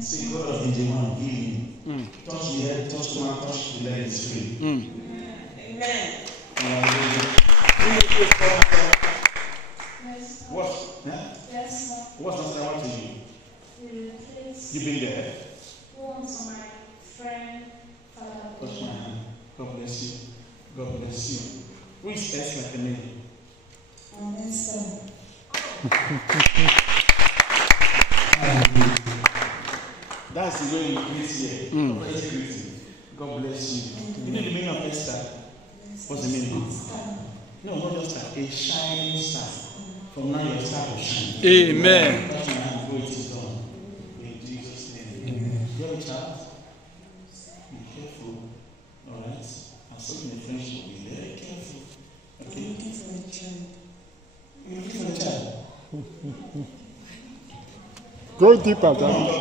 See, God of the one healing. Touch the head, touch the man, touch the leg, is free. Amen. What? Yes. What's not I want to you? You've been there? Once my friend, father. Touch my hand. God bless you. God bless you. Who is S like a name? Esther. That's the way you greet here. God bless you. You know the meaning of Esther? What's the meaning? No, not just that. A shining star. From now your star will shine. Amen. That's my hand. Go, it is done. In Jesus' name. Amen. You have a child? Be careful. Alright? I'm talking in French. Be very careful. Okay? I'm looking for a child. You're looking for a child? Go deeper, Dan.